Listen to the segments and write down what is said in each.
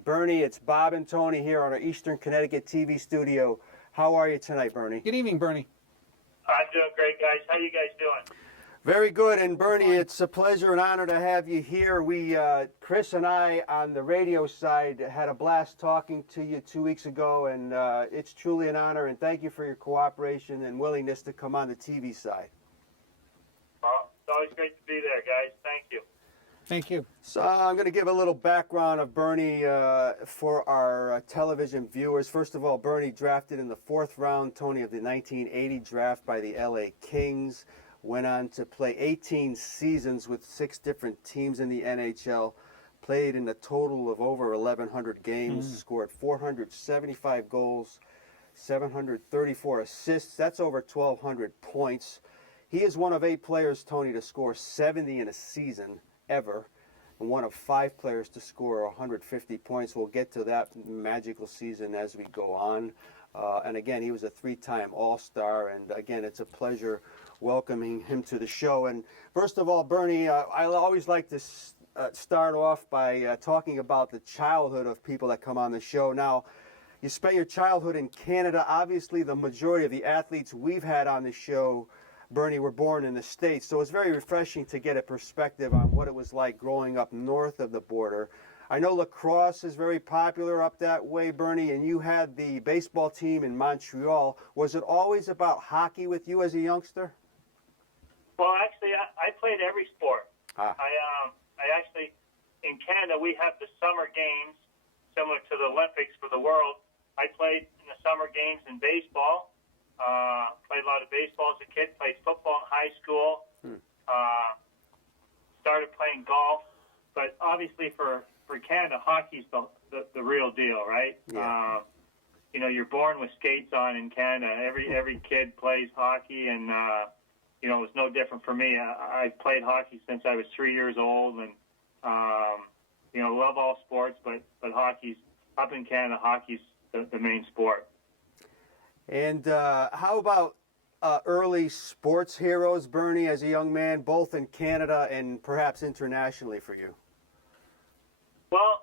Bernie, it's Bob and Tony here on our Eastern Connecticut TV studio. How are you tonight, Bernie? Good evening, Bernie. I'm doing great, guys. How you guys doing? Very good. And Bernie, it's a pleasure and honor to have you here. Chris and I on the radio side had a blast talking to you 2 weeks ago, and it's truly an honor. And thank you for your cooperation and willingness to come on the TV side. Well, it's always great to be there, guys. Thank you. Thank you. So I'm going to give a little background of Bernie for our television viewers. First of all, Bernie drafted in the 4th round, Tony, of the 1980 draft by the LA Kings. Went on to play 18 seasons with 6 different teams in the NHL. Played in a total of over 1,100 games. Scored 475 goals, 734 assists. That's over 1,200 points. He is one of 8 players, Tony, to score 70 in a season ever, and one of 5 players to score 150 points. We'll get to that magical season as we go on. And again, he was a 3-time All-Star, and again, it's a pleasure welcoming him to the show. And first of all, Bernie, I always like to start off by talking about the childhood of people that come on the show. Now, you spent your childhood in Canada. Obviously, the majority of the athletes we've had on the show, Bernie, were born in the States, so it's very refreshing to get a perspective on what it was like growing up north of the border. I know lacrosse is very popular up that way, Bernie, and you had the baseball team in Montreal. Was it always about hockey with you as a youngster? Well, actually, I played every sport. I actually, in Canada, we have the summer games, similar to the Olympics for the world. I played in the summer games in baseball. Played a lot of baseball as a kid, played football in high school, started playing golf. But obviously for Canada, hockey's the real deal, right? Yeah. You're born with skates on in Canada. Every kid plays hockey, and, it was no different for me. I played hockey since I was 3 years old, and, love all sports, but hockey's, up in Canada, hockey's the main sport. And how about early sports heroes, Bernie, as a young man, both in Canada and perhaps internationally for you? Well,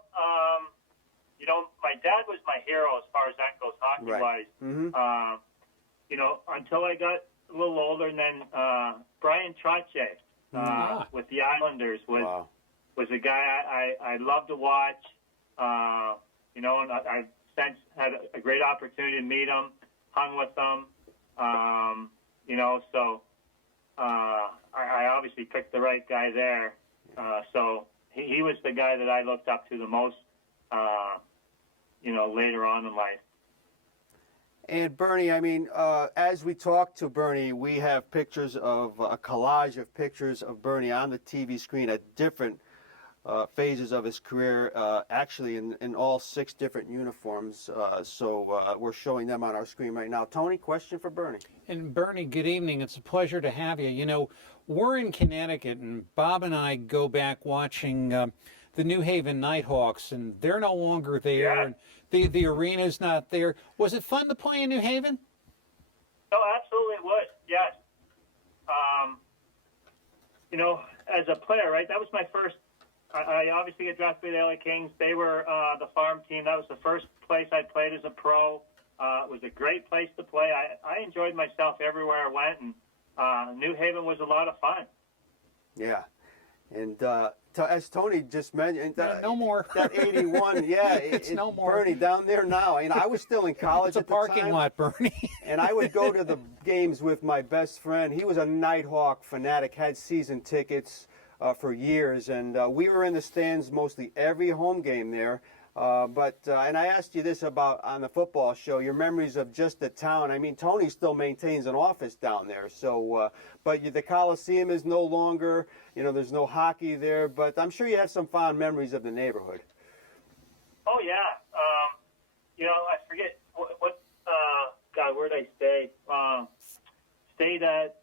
my dad was my hero as far as that goes, hockey-wise. Right. Mm-hmm. Until I got a little older, and then Brian Trottier with the Islanders was a guy I loved to watch. And I since had a great opportunity to meet him. Hung with them, so I obviously picked the right guy there. So he was the guy that I looked up to the most, later on in life. And Bernie, I mean, as we talk to Bernie, we have pictures of a collage of pictures of Bernie on the TV screen at different phases of his career, actually in all 6 different uniforms. So we're showing them on our screen right now. Tony, question for Bernie. And Bernie, good evening. It's a pleasure to have you. You know, we're in Connecticut, and Bob and I go back watching the New Haven Nighthawks, and they're no longer there, Yeah. and the arena's not there. Was it fun to play in New Haven? No, absolutely it was, yes. As a player, right, that was my first. I obviously got drafted by the LA Kings. They were the farm team. That was the first place I played as a pro. It was a great place to play. I enjoyed myself everywhere I went, and New Haven was a lot of fun. Yeah. And as Tony just mentioned, No more. that 81, yeah. It's no more. Bernie, down there now. I was still in college It's a at the time. parking lot, Bernie. And I would go to the games with my best friend. He was a Nighthawk fanatic, had season tickets for years, and we were in the stands mostly every home game there. And I asked you this about on the football show, your memories of just the town. I mean, Tony still maintains an office down there, so but the Coliseum is no longer. There's no hockey there, but I'm sure you have some fond memories of the neighborhood. Oh yeah, I forget what God, where'd I stay? Stayed at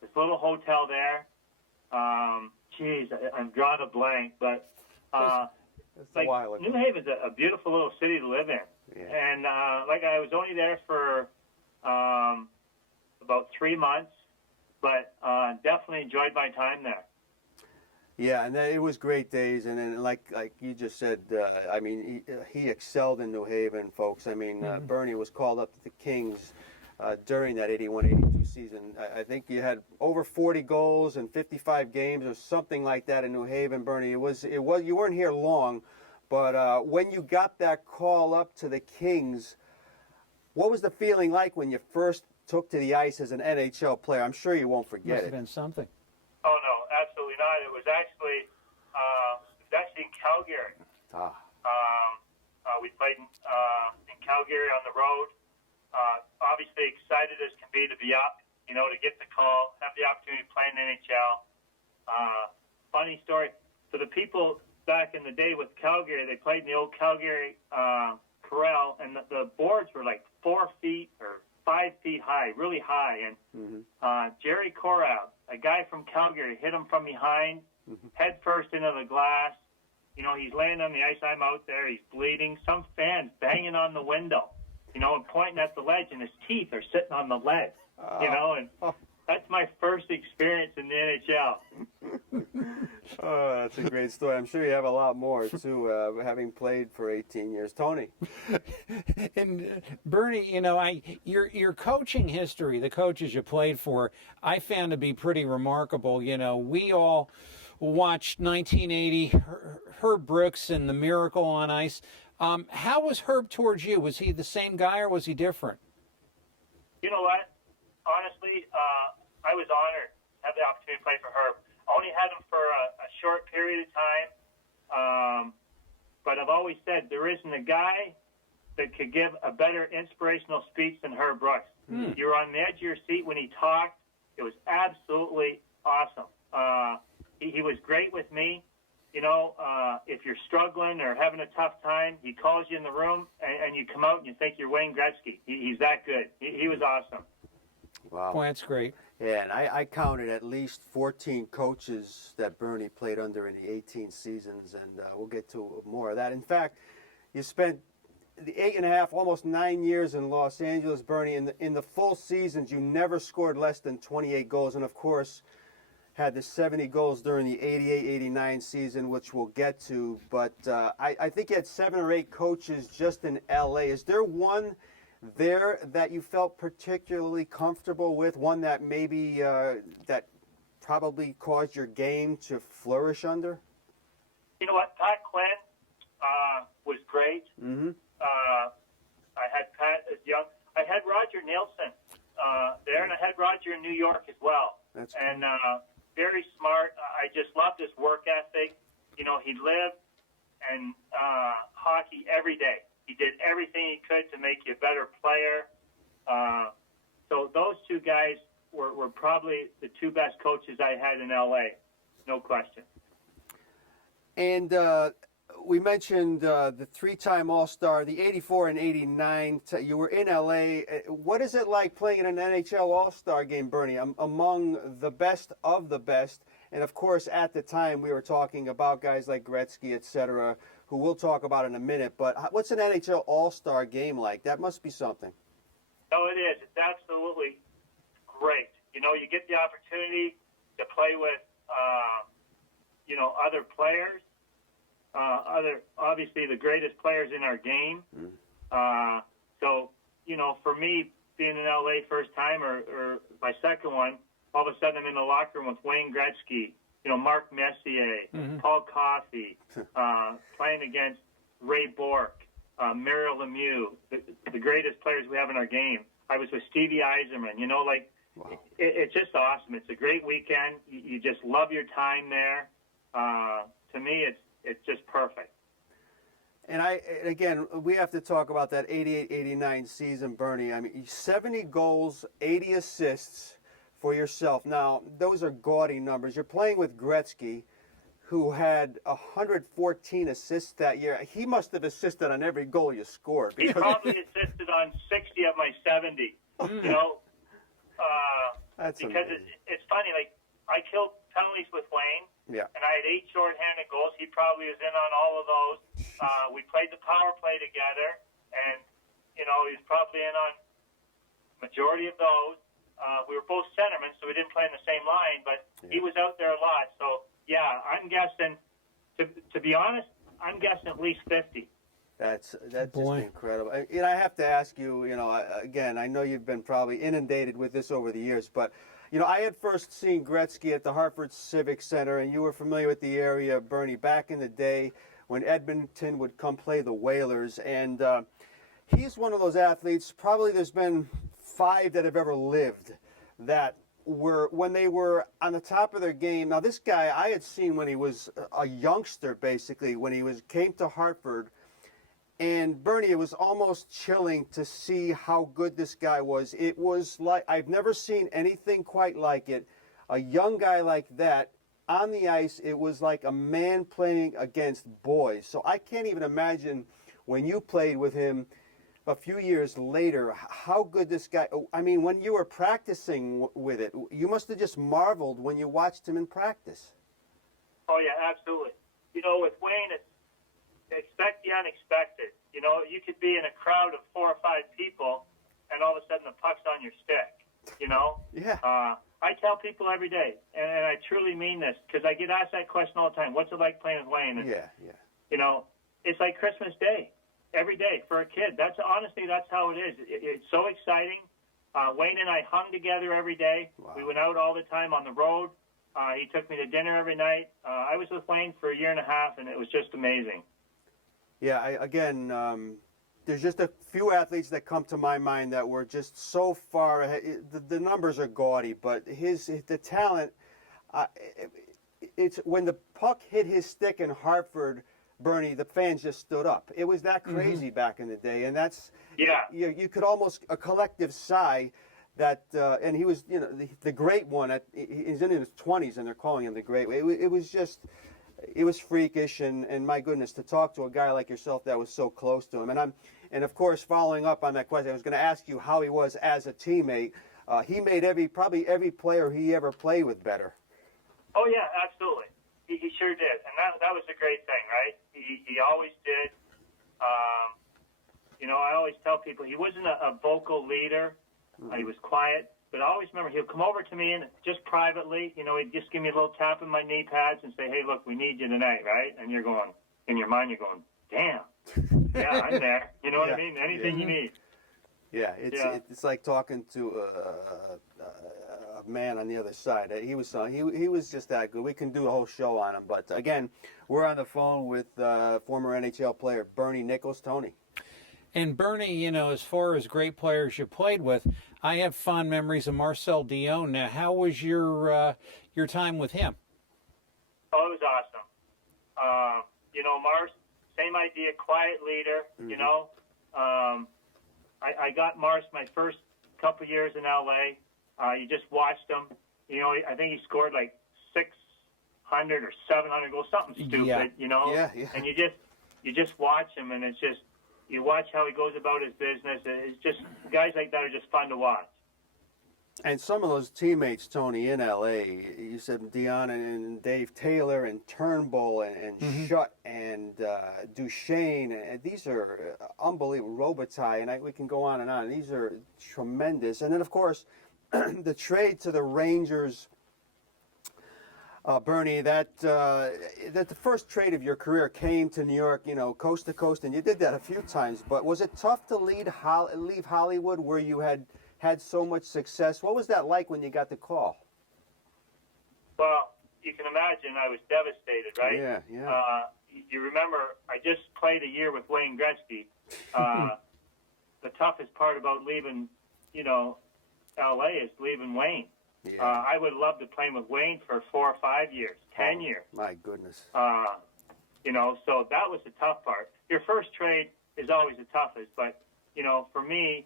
this little hotel there. I'm drawing a blank, but New Haven's a beautiful little city to live in. Yeah. And I was only there for about 3 months, but definitely enjoyed my time there. Yeah, and it was great days, and then like you just said, I mean, he excelled in New Haven, folks. I mean, Bernie was called up to the Kings during that 81-82 season. I think you had over 40 goals in 55 games or something like that in New Haven, Bernie. It was you weren't here long, but when you got that call up to the Kings, what was the feeling like when you first took to the ice as an NHL player? I'm sure you won't forget Must it. have been something. Oh no, absolutely not. It was actually in Calgary. We played in Calgary on the road. Obviously excited as can be to be up, to get the call, have the opportunity to play in the NHL. Funny story. For the people back in the day with Calgary, they played in the old Calgary Corral, and the boards were like 4 feet or 5 feet high, really high. And Jerry Corral, a guy from Calgary, hit him from behind, head first into the glass. He's laying on the ice. I'm out there. He's bleeding. Some fan's banging on the window, and pointing at the ledge, and his teeth are sitting on the ledge, and that's my first experience in the NHL. Oh, that's a great story. I'm sure you have a lot more, too, having played for 18 years. Tony? And Bernie, your coaching history, the coaches you played for, I found to be pretty remarkable. We all watched 1980, Herb Brooks and the Miracle on Ice. How was Herb towards you? Was he the same guy or was he different? You know what? Honestly, I was honored to have the opportunity to play for Herb. I only had him for a short period of time, but I've always said there isn't a guy that could give a better inspirational speech than Herb Brooks. You were on the edge of your seat when he talked. It was absolutely awesome. He was great with me. If you're struggling or having a tough time, he calls you in the room, and you come out and you think you're Wayne Gretzky. He's that good. He was awesome. Wow. Well, that's great. Yeah, and I counted at least 14 coaches that Bernie played under in the 18 seasons, and we'll get to more of that. In fact, you spent the 8.5, almost 9 years in Los Angeles, Bernie. In the full seasons, you never scored less than 28 goals, and of course, had the 70 goals during the 88-89 season, which we'll get to. But I think you had 7 or 8 coaches just in L.A. Is there one there that you felt particularly comfortable with, one that maybe that probably caused your game to flourish under? You know what? Pat Quinn was great. I had Pat as young. I had Roger Nielsen there, and I had Roger in New York as well. That's cool. And very smart. I just loved his work ethic. He lived and hockey every day. He did everything he could to make you a better player. So those two guys were probably the 2 best coaches I had in L.A., no question. And we mentioned the 3-time All-Star, the 84 and 89. You were in L.A. What is it like playing in an NHL All-Star game, Bernie, among the best of the best? And, of course, at the time we were talking about guys like Gretzky, et cetera, who we'll talk about in a minute. But what's an NHL All-Star game like? That must be something. No, it is. It's absolutely great. You get the opportunity to play with, other players, obviously the greatest players in our game. So, for me, being in L.A. first time or my second one, all of a sudden I'm in the locker room with Wayne Gretzky, Mark Messier, Paul Coffey, playing against Ray Bourque, Mario Lemieux, the greatest players we have in our game. I was with Stevie Yzerman, wow. It's just awesome. It's a great weekend. You just love your time there. To me, it's just perfect. And again, we have to talk about that 88-89 season, Bernie. I mean, 70 goals, 80 assists for yourself. Now, those are gaudy numbers. You're playing with Gretzky, who had 114 assists that year. He must have assisted on every goal you scored. He probably assisted on 60 of my 70. That's because it's funny. Like, I killed penalties with Wayne. Yeah. And I had 8 shorthanded goals. He probably was in on all of those. We played the power play together, and he was probably in on majority of those. We were both centermen, so we didn't play in the same line, but he was out there a lot. So yeah, I'm guessing. To be honest, I'm guessing at least 50. That's just incredible. And I have to ask you, again, I know you've been probably inundated with this over the years, but I had first seen Gretzky at the Hartford Civic Center, and you were familiar with the area, Bernie, back in the day when Edmonton would come play the Whalers. And he's one of those athletes, probably there's been 5 that have ever lived that were, when they were on the top of their game. Now, this guy I had seen when he was a youngster, basically, when he came to Hartford. And Bernie, it was almost chilling to see how good this guy was. It was like, I've never seen anything quite like it. A young guy like that on the ice, it was like a man playing against boys. So I can't even imagine when you played with him a few years later, how good this guy, I mean, when you were practicing with it, you must have just marveled when you watched him in practice. Oh, yeah, absolutely. With Wayne, it's expect the unexpected. You could be in a crowd of 4 or 5 people, and all of a sudden the puck's on your stick. Yeah. I tell people every day, and I truly mean this, because I get asked that question all the time. What's it like playing with Wayne? And, yeah. It's like Christmas Day every day for a kid. That's how it is. It's so exciting. Wayne and I hung together every day. Wow. We went out all the time on the road. He took me to dinner every night. I was with Wayne for a year and a half, and it was just amazing. Yeah, there's just a few athletes that come to my mind that were just so far ahead. The numbers are gaudy, but the talent, it's when the puck hit his stick in Hartford, Bernie, the fans just stood up. It was that crazy back in the day, and that's, you could almost, a collective sigh that, and he was, the great one, he's in his 20s, and they're calling him the great. It was freakish, and my goodness, to talk to a guy like yourself that was so close to him. And of course, following up on that question, I was going to ask you how he was as a teammate. He made probably every player he ever played with better. Oh yeah, absolutely. He sure did, and that was a great thing, right? He always did. I always tell people he wasn't a vocal leader. He was quiet. But I always remember he'll come over to me and just privately, he'd just give me a little tap in my knee pads and say, "Hey, look, we need you tonight," right? And you're going, in your mind, you're going, "Damn, yeah, I'm there." You know what I mean? Anything you need. Yeah, it's like talking to a man on the other side. He was just that good. We can do a whole show on him. But again, we're on the phone with former NHL player Bernie Nicholls. Tony. And Bernie, as far as great players you played with, I have fond memories of Marcel Dionne. Now, how was your time with him? Oh, it was awesome. Mars, same idea, quiet leader. I got Mars my first couple years in LA. You just watched him. I think he scored like 600 or 700 goals, something stupid. Yeah. And you just watch him, and it's just. You watch how he goes about his business. It's just, guys like that are just fun to watch. And some of those teammates, Tony, in L.A., you said Dionne and Dave Taylor and Turnbull and Schutt and Duchesne. And these are unbelievable. Robitaille, and we can go on and on. These are tremendous. And then, of course, the trade to the Rangers, Bernie, that the first trade of your career came to New York, coast to coast, and you did that a few times. But was it tough to leave Hollywood, where you had so much success? What was that like when you got the call? Well, you can imagine I was devastated, right? Yeah. You remember, I just played a year with Wayne Gretzky. The toughest part about leaving, L.A. is leaving Wayne. Yeah. I would love to play with Wayne for 4 or 5 years, 10 years. My goodness. So that was the tough part. Your first trade is always the toughest, but, for me,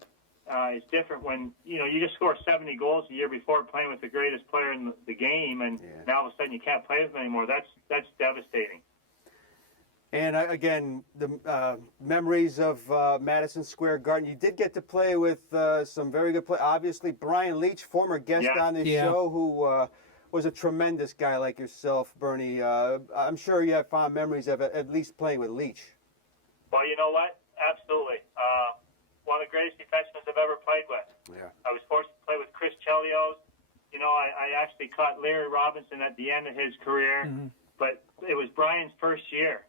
it's different when, you just score 70 goals a year before playing with the greatest player in the game, and now all of a sudden you can't play with him anymore. That's devastating. And again, the memories of Madison Square Garden. You did get to play with some very good players. Obviously, Brian Leetch, former guest on this show, who was a tremendous guy like yourself, Bernie. I'm sure you have fond memories of at least playing with Leetch. Well, you know what? Absolutely. One of the greatest defensemen I've ever played with. Yeah. I was forced to play with Chris Chelios, I actually caught Larry Robinson at the end of his career, but it was Brian's first year.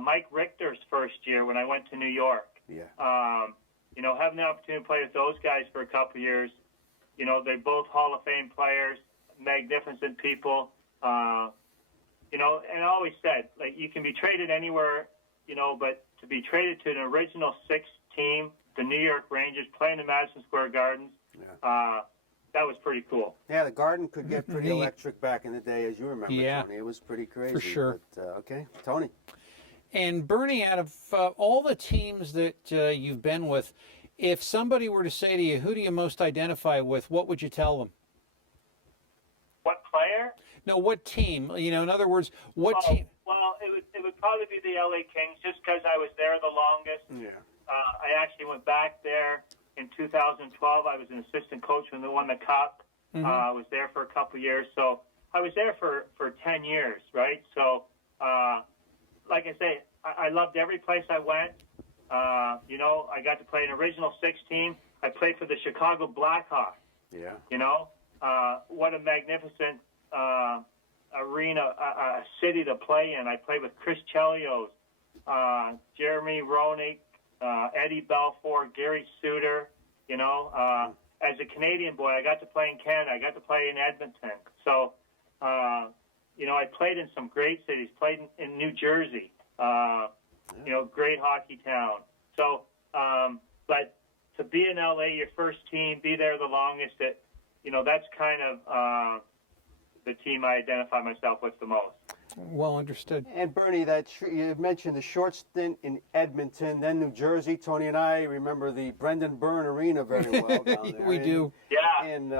Mike Richter's first year when I went to New York. Yeah. Having the opportunity to play with those guys for a couple of years, they're both Hall of Fame players, magnificent people. And I always said, like, you can be traded anywhere, but to be traded to an original six team, the New York Rangers, playing in Madison Square Gardens, that was pretty cool. Yeah, the Garden could get pretty electric back in the day, as you remember, Tony. It was pretty crazy. For sure. But, okay, Tony. And Bernie, out of all the teams that you've been with, if somebody were to say to you, who do you most identify with, what would you tell them? What player? No, what team? In other words, what team? Well, it would probably be the LA Kings, just because I was there the longest. Yeah. I actually went back there in 2012. I was an assistant coach when they won the Cup. I was there for a couple of years. So I was there for 10 years, right? So, like I say, I loved every place I went. I got to play an original six team. I played for the Chicago Blackhawks. Yeah. What a magnificent arena, a city to play in. I played with Chris Chelios, Jeremy Roenick, Eddie Belfour, Gary Suter. As a Canadian boy, I got to play in Canada. I got to play in Edmonton. So, I played in some great cities. Played in New Jersey. Great hockey town. So, but to be in LA, your first team, be there the longest, that's kind of the team I identify myself with the most. Well understood. And Bernie, you mentioned the short stint in Edmonton, then New Jersey. Tony and I remember the Brendan Byrne Arena very well down there. We do. Yeah. And,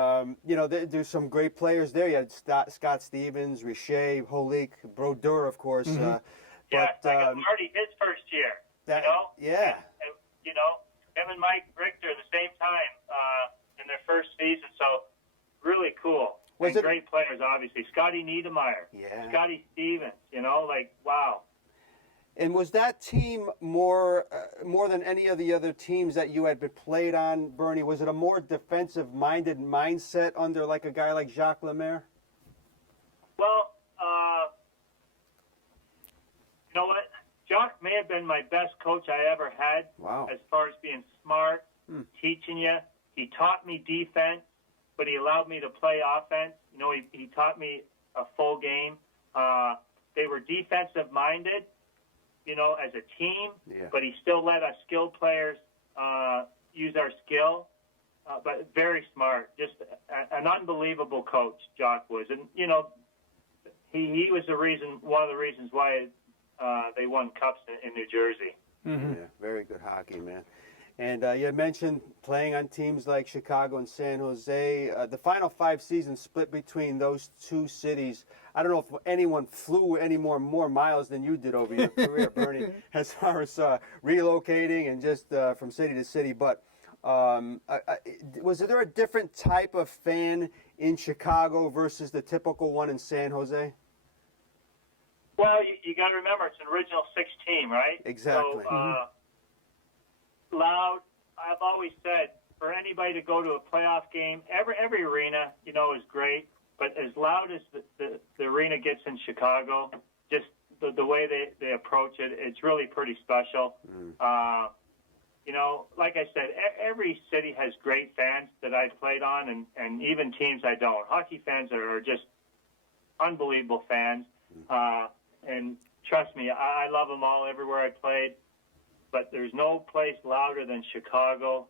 there's some great players there. You had Scott Stevens, Richer, Holik, Brodeur, of course. I got Marty his first year. Yeah. And, him and Mike Richter the same time in their first season. So really cool. Great players, obviously. Scotty Niedermayer. Yeah. Scotty Stevens. Wow. And was that team more than any of the other teams that you had been played on, Bernie? Was it a more defensive-minded mindset under like a guy like Jacques Lemaire? Well, you know what? Jacques may have been my best coach I ever had. Wow. As far as being smart, teaching you. He taught me defense, but he allowed me to play offense. He taught me a full game. They were defensive-minded, as a team, but he still let us skilled players use our skill, but very smart. Just an unbelievable coach, Jacques was. And, he was one of the reasons why they won cups in New Jersey. Yeah, very good hockey, man. And you had mentioned playing on teams like Chicago and San Jose. The final 5 seasons split between those two cities. I don't know if anyone flew any more miles than you did over your career, Bernie, as far as relocating and just from city to city. But was there a different type of fan in Chicago versus the typical one in San Jose? Well, you got to remember, it's an original 6 team, right? Exactly. So, loud. I've always said, for anybody to go to a playoff game, every arena, is great. But as loud as the arena gets in Chicago, just the way they approach it, it's really pretty special. Like I said, every city has great fans that I've played on, and even teams I don't. Hockey fans are just unbelievable fans. And trust me, I love them all everywhere I played. But there's no place louder than Chicago.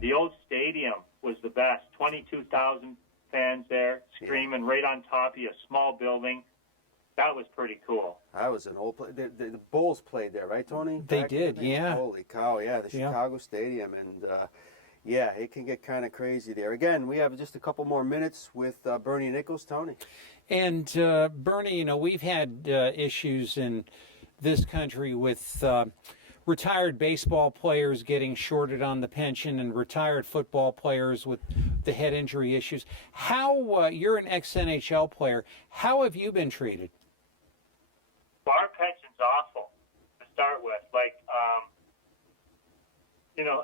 The old stadium was the best. 22,000 fans there screaming right on top of you, a small building. That was pretty cool. That was an old place. The Bulls played there, right, Tony? They did, yeah. Holy cow, yeah, the Chicago Stadium. And, it can get kind of crazy there. Again, we have just a couple more minutes with Bernie Nicholls. Tony. And, Bernie, we've had issues in this country with retired baseball players getting shorted on the pension and retired football players with the head injury issues. How, you're an ex-NHL player, how have you been treated? Well, our pension's awful to start with. Like,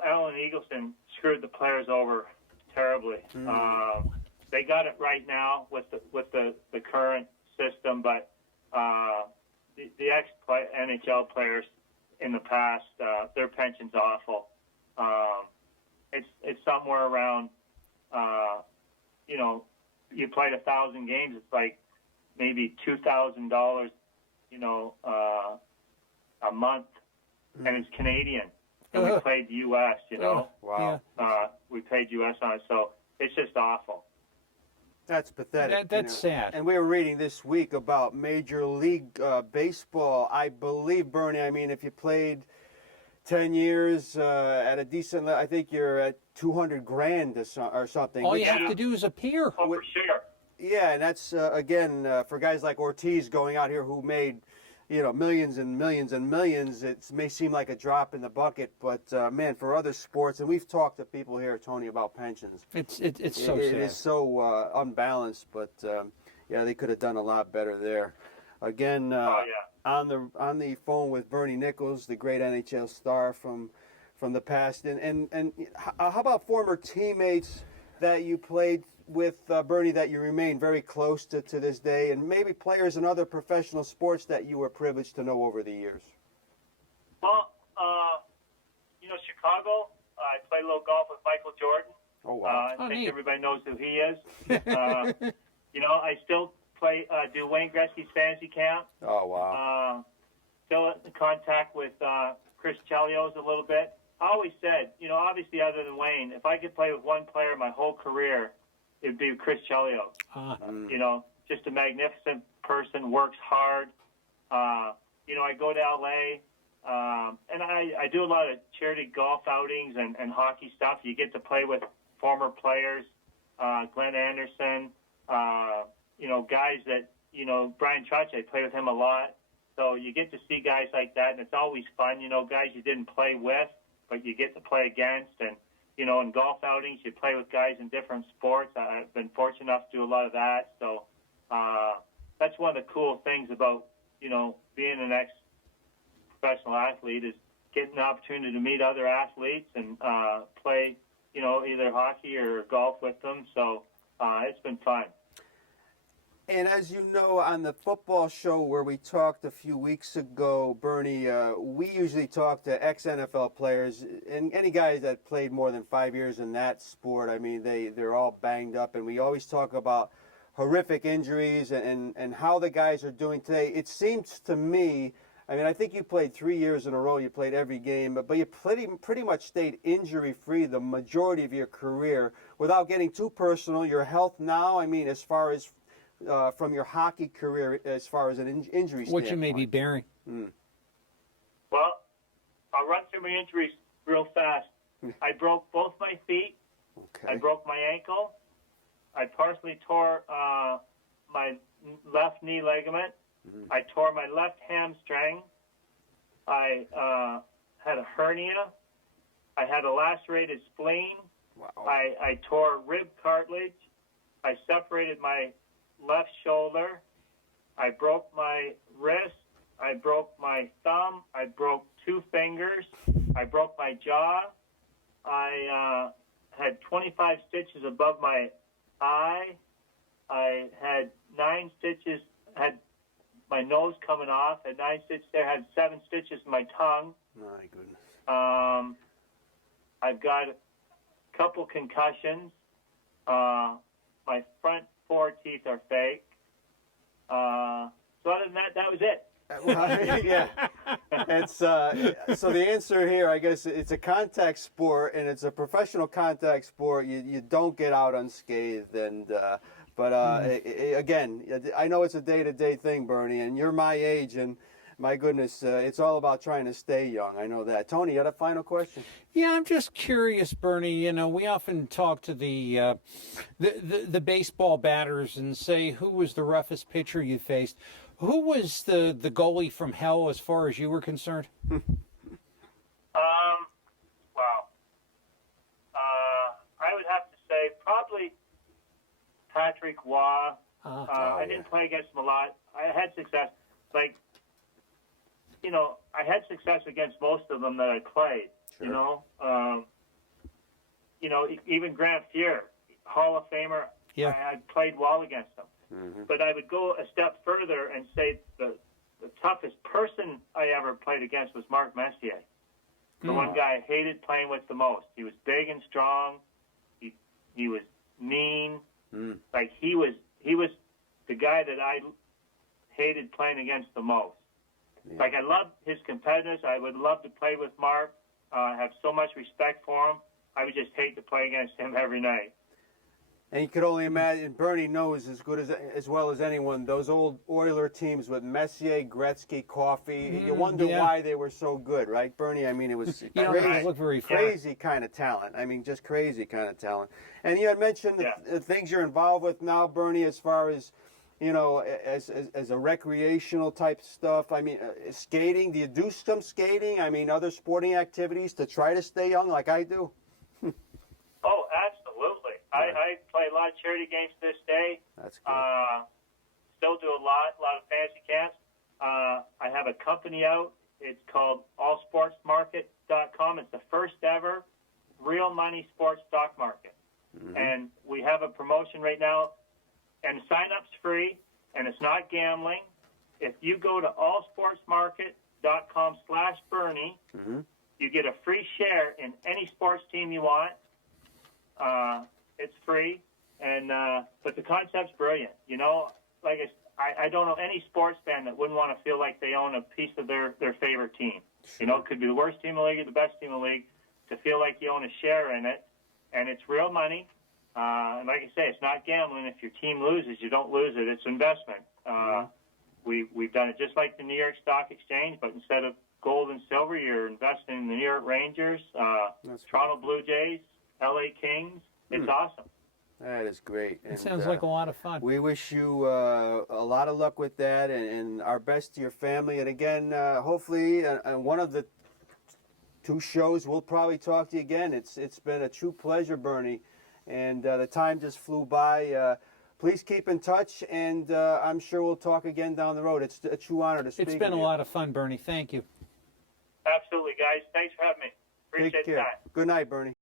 Alan Eagleson screwed the players over terribly. they got it right now with the current system, but the ex-NHL players in the past, their pension's awful. It's somewhere around, you played 1,000 games, it's like maybe $2,000, a month, and it's Canadian. And we played U.S., Wow. We paid U.S. on it, so it's just awful. That's pathetic. That's sad. And we were reading this week about Major League Baseball. I believe, Bernie, if you played 10 years at a decent level, I think you're at $200,000 or something. All you have to do is appear. Oh, for sure. Yeah, and that's, again, for guys like Ortiz going out here who made, millions and millions and millions, it may seem like a drop in the bucket, but, man, for other sports, and we've talked to people here, Tony, about pensions. It's so sad. It is so unbalanced, but, they could have done a lot better there. Again, on the phone with Bernie Nicholls, the great NHL star from the past, and how about former teammates that you played with, Bernie, that you remain very close to this day, and maybe players in other professional sports that you were privileged to know over the years? Well, Chicago, I played a little golf with Michael Jordan. Oh, wow. I think everybody knows who he is. I still do Wayne Gretzky's fantasy camp. Oh, wow. Still in contact with Chris Chelios a little bit. I always said, obviously other than Wayne, if I could play with one player my whole career, it'd be Chris Chelios. Just a magnificent person, works hard. I go to L.A., and I do a lot of charity golf outings and hockey stuff. You get to play with former players, Glenn Anderson, guys that, Brian Trotch, I play with him a lot. So you get to see guys like that, and it's always fun, guys you didn't play with, but you get to play against. And, in golf outings, you play with guys in different sports. I've been fortunate enough to do a lot of that. So that's one of the cool things about, being an ex-professional athlete is getting the opportunity to meet other athletes and play, either hockey or golf with them. So it's been fun. And as you know, on the football show where we talked a few weeks ago, Bernie, we usually talk to ex-NFL players and any guys that played more than 5 years in that sport. They're all banged up, and we always talk about horrific injuries and how the guys are doing today. It seems to me, I think you played 3 years in a row. You played every game, but you pretty much stayed injury-free the majority of your career. Without getting too personal, your health now, as far as from your hockey career, as far as an injury standpoint. What you may be bearing. Well, I'll run through my injuries real fast. I broke both my feet. Okay. I broke my ankle. I partially tore my left knee ligament. I tore my left hamstring. I had a hernia. I had a lacerated spleen. Wow. I tore rib cartilage. I separated my left shoulder. I broke my wrist. I broke my thumb. I broke 2 fingers. I broke my jaw. I had 25 stitches above my eye. I had 9 stitches, had my nose coming off, had 9 stitches there, had 7 stitches in my tongue. My goodness. I've got a couple concussions. My front 4 teeth are fake. So other than that, that was it. Yeah, it's so the answer here, I guess, it's a contact sport, and it's a professional contact sport. You don't get out unscathed, but again, I know it's a day-to-day thing, Bernie, and you're my age, and my goodness, it's all about trying to stay young. I know that. Tony, you had a final question? Yeah, I'm just curious, Bernie. We often talk to the baseball batters and say, who was the roughest pitcher you faced? Who was the goalie from hell as far as you were concerned? Wow. I would have to say probably Patrick Waugh. I didn't play against him a lot. I had success. I had success against most of them that I played. Sure. Even Grant Fuhr, Hall of Famer. Yeah. I played well against them. Mm-hmm. But I would go a step further and say the toughest person I ever played against was Mark Messier. The one guy I hated playing with the most. He was big and strong. He was mean. Like he was the guy that I hated playing against the most. Yeah. Like I loved his competitiveness. I would love to play with Mark. I have so much respect for him. I would just hate to play against him every night. And you could only imagine, Bernie knows as well as anyone, those old Oiler teams with Messier, Gretzky, Coffey. You wonder why they were so good, right, Bernie? I mean, it was crazy kind of talent. I mean, just crazy kind of talent. And you had mentioned the things you're involved with now, Bernie, as far as, you know, as a recreational type stuff. I mean, skating. Do you do some skating? I mean, other sporting activities to try to stay young like I do? Oh, absolutely. I play a lot of charity games to this day. That's good. Still do a lot of fantasy camps. I have a company out. It's called allsportsmarket.com. It's the first ever real money sports stock market. And we have a promotion right now. And sign-up's free, and it's not gambling. If you go to allsportsmarket.com/Bernie, you get a free share in any sports team you want. It's free, and but the concept's brilliant. You know, like I don't know any sports fan that wouldn't want to feel like they own a piece of their favorite team. You know, it could be the worst team in the league or the best team in the league. To feel like you own a share in it, and it's real money. And like I say, it's not gambling. If your team loses, you don't lose it. It's investment. We've done it just like the New York Stock Exchange, but instead of gold and silver, you're investing in the New York Rangers, Toronto Blue Jays, LA Kings. It's awesome. That is great. It sounds like a lot of fun. We wish you a lot of luck with that, and our best to your family. And again, hopefully, on one of the 2 shows, we'll probably talk to you again. It's been a true pleasure, Bernie. And the time just flew by. Please keep in touch, and I'm sure we'll talk again down the road. It's a true honor to speak with you. It's been a lot of fun, Bernie. Thank you. Absolutely, guys. Thanks for having me. Appreciate the time. Good night, Bernie.